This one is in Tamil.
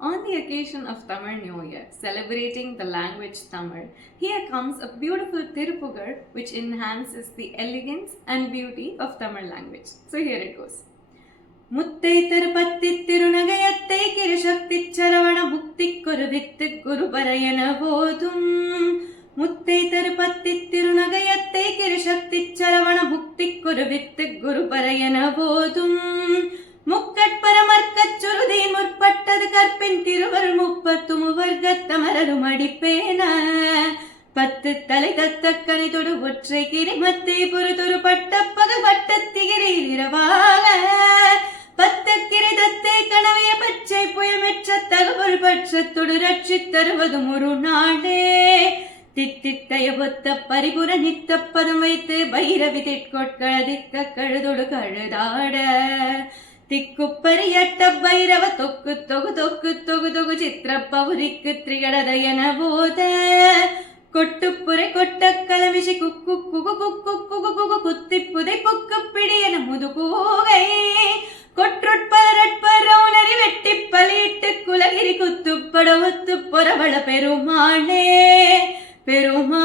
On the occasion of Tamil New Year, celebrating the language Tamil, here comes a beautiful Tirupugar which enhances the elegance and beauty of Tamil language. So here it goes. முத்தை திருப்பத்தி திருநகையத்தை கிருசக்தி சரவண முக்தி குருவித்து குருபரையன போதும் முத்தை திருப்பத்தி திருநகையத்தை கிருசக்தி சரவண முக்தி குருவித்து குருபரையன போதும் முக்கட்பரமர்க்கச் சுருதி முற்பட்டது கற்பின் திருவர் முப்பத்து முவர்க்கத்தமரரும் அடிப்பேன பத்து தலை தத்த கனிதொடு ஒற்றை கிரிமத்தை பொறுதொரு பட்ட பகல் வட்டத்திகிரி இரவாக பத்து கிரிதத்தை கனவைய பச்சை புயமெற்ற தகவல் பட்சத்தொடு ரட்சித் தருவதும் ஒரு நாடே தித்தித்தைய ஒத்த பரிபுர நித்த பதம் வைத்து பைரவி திட்கொட்கழதிக்க கழுதொடு கழுதாட திக்குப்பரியட்ட பைரவ தொக்கு தொகு தொக்கு தொகு தொகு சித்திர பௌரிக்கு திரிகடதயன போத கொட்டுப்புரை கொட்ட கலவிசி குக்கு குகு குக்கு குகு குகு குத்தி புதை புக்கு பிடியன முதுகூகை கொற்றுட்பலரட்பரவுனரி வெட்டி பலியிட்டு குலகிரி குத்துப்பட ஒத்து பொறவள பெருமாளே பெருமாளே.